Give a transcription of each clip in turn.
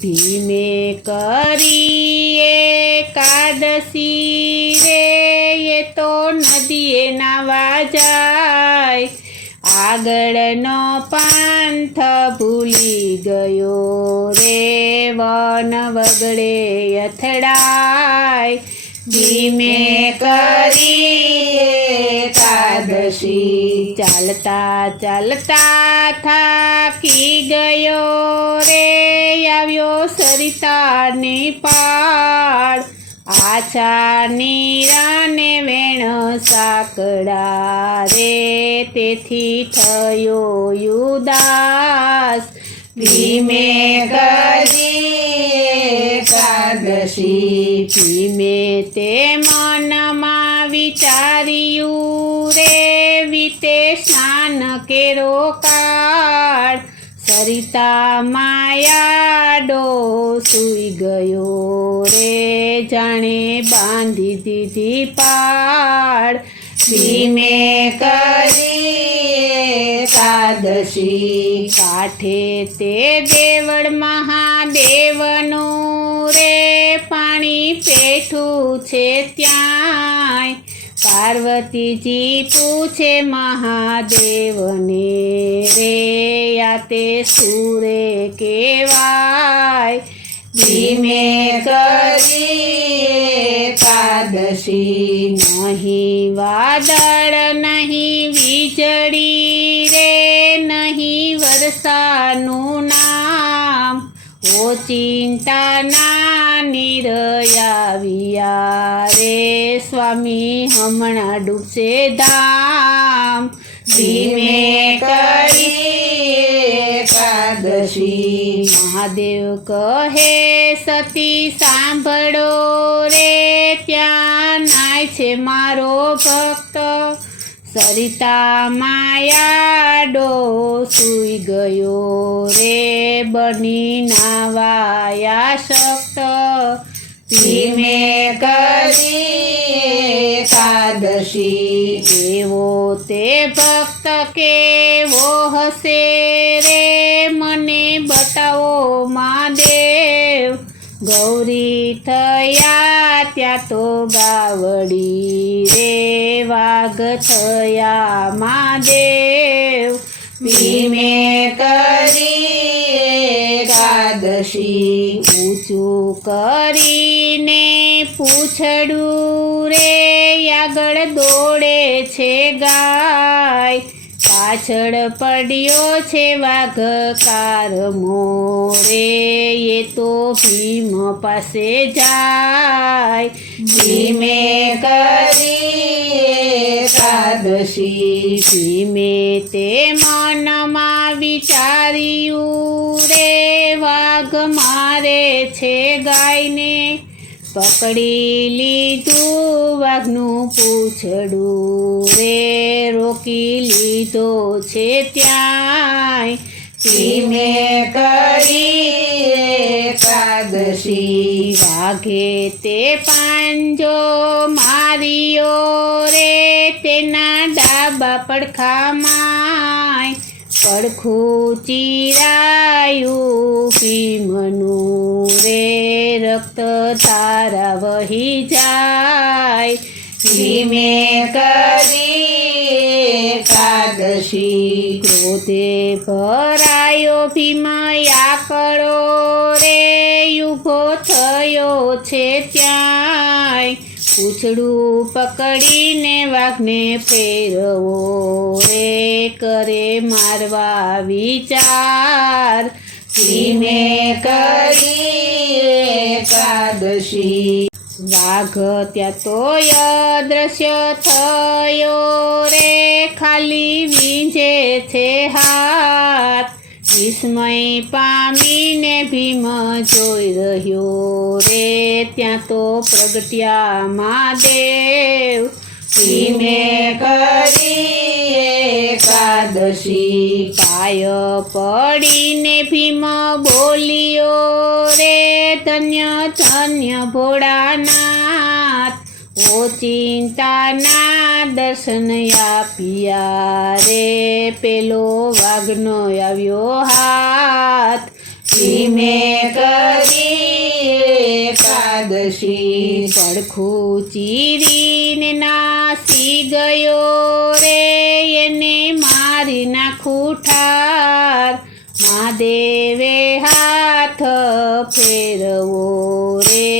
ભીમે કરી એકાદશી રે એ તો નદીએ નાવા જાય, આગળનો પાંથ ભૂલી ગયો રે વન વગડે અથડાય, ભીમે કરી એકાદશી ચાલતા ચાલતા થાકી ગયો રે આવ્યો સરિતાની પાળ, આછા નીરાને વેણ સાંકળા રે તેથી થયો યુદાસ, ભીમે કરી એકાદશી ભીમે તે મનમાં વિચાર્યું રે વીતે સ્નાન કેરો કાળ, સરિતા માયાડો સૂઈ ગયો રે જાણે બાંધી દીધી પાળ, ભીમે કરી એકાદશી કાંઠે તે દેવળ મહાદેવનું રે પાણી પેઠું છે ત્યાંય, પાર્વતીજી પૂછે મહાદેવને રે આ તે સુરે કેવાય, ભીમે કરી એકાદશી નહીં વાદળ નહીં વીજળી રે નહીં વર્ષાનું નામ, ઓ ચિંતાના નિરયાવ્યા રે સ્વામી હમણાં ડૂબશે ધામ, ભીમે કરી એકાદશી મહાદેવ કહે સતી સાંભળો રે ત્યાં નાય છે મારો ભક્ત, સરિતા માયાડો સૂઈ ગયો રે બની નાવાયા શક્ત, ભીમે કરી એકાદશી એવો તે ભક્ત કેવો હશે રે મને બતાવો મહાદેવ, ગૌરી થયા ત્યાં તો ગાવડી રે વાઘ થયા મહાદેવ, ભીમે કરી એકાદશી ઊંચું કરીને પૂછડું રે આગળ દોડે છે ગાય, પાછળ પડ્યો છે વાઘ કારમો રે એ તો ભીમ પાસે જાય, ભીમે કરી એકાદશી ભીમે તે મનમાં વિચાર્યું રે વાઘ મારે છે ગાયને, પકડી લીધું વાઘનું પૂંછડું રે રોકી લીધો છે ત્યાંય, ભીમે કરી એકાદશી વાઘે તે પાંજો માર્યો રે તેના ડાબા પડખામાં, પડખું ચીરાયું ભીમનું રે રક્ત તારા વહી જાય, ભીમે કરી એકાદશી ક્રોધે ભરાયો ભીમ આકળો રે ઊભો થયો છે ત્યાંય, પૂંછડું પકડીને વાઘને ફેરવો રે કરે મારવા વિચાર, ભીમે કરી એકાદશી વાઘ ત્યાં તો અદૃશ્ય થયો રે ખાલી વીંજે છે હાથ, વિસ્મય પામીને ભીમ જોઈ રહ્યો રે ત્યાં તો પ્રગટ્યા મહાદેવ, ભીમે કરી એકાદશી પાય પડીને ભીમ બોલ્યો રે ધન્ય ધન્ય ભોળાનાથ, ઓ ચિંતાના દર્શન આપ્યા રે પેલો વાઘનો આવ્યો હાથ, ધીમે કરી એકાદશી પડખું ચીરીને નાસી ગયો રે એને મારી નાખું ઠાર મહાદેવે હાથ ફેરવો રે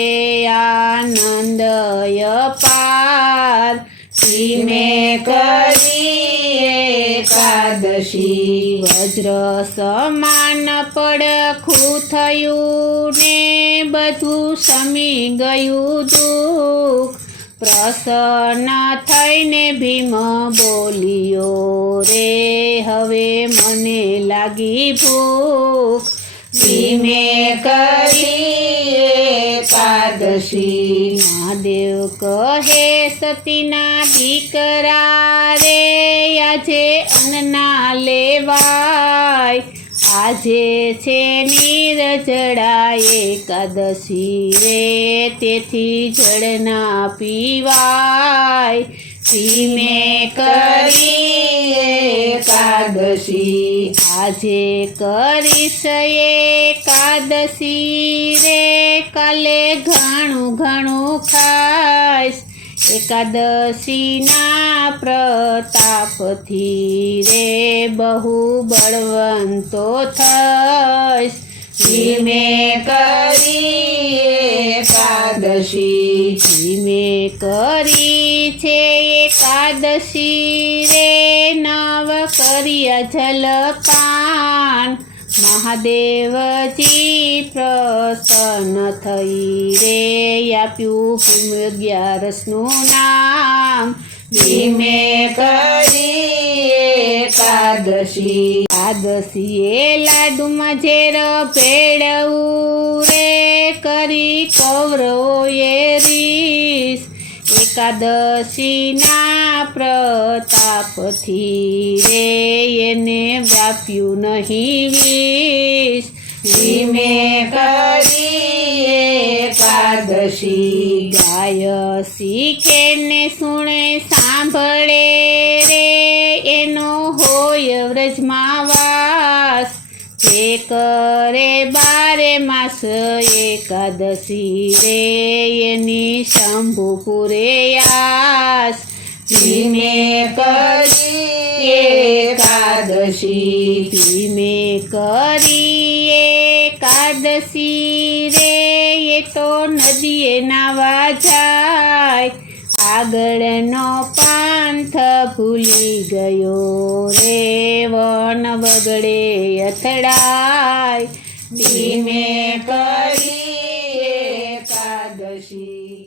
આનંદય પાર ધીમે કરી એકાદશી વજ્ર સમાન પડખું થયું ને બધું સમી ગયું દુઃખ પ્રસન્ન થઈને ભીમ બોલ્યો રે હવે મને લાગી ભૂખ ધીમે કરી એકાદશી મહાદેવ કહે સતીના દીકરા રે આજે અન્ના લેવાય આજે છે નિર્જળા એકાદશી રે તેથી જળ ના પીવાય ધીમે કરી એકાદશી આજે કરીશ એકાદશી રે કાલે ઘણું ઘણું ખાઈશ એકાદશીના પ્રતાપથી રે બહુ બળવંતો થઈશ ધીમે કરી એકાદશી ધીમે કરી છે એકાદશી રે નવ કર્યા જલપાન મહાદેવજી પ્રસન્ન થઈ રે આપ્યું ભીમ 11નું નામ ધીમે કરી એકાદશી એકાદશીએ લાડુમાં ઝેર ભેળવું રે કરી કૌરવોએ રીસ એકાદશીના પ્રતાપથી રે એને વ્યાપ્યું નહીં વિષ ધીમે કરી એકાદશી ગાય શીખે ને સુણે સાંભળે રે એનો હોય વ્રજમાં વાસ જે કરે 12 માસ એકાદશી રે એની શંભુપુરે આસ ધીમે કરી એકાદશી ધીમે કરી એકાદશી રે એ તો નદીએ નાવા જાય આગળનો પાંથ ભૂલી ગયો રે વન બગડે અથડાય ધીમે કરી એકાદશી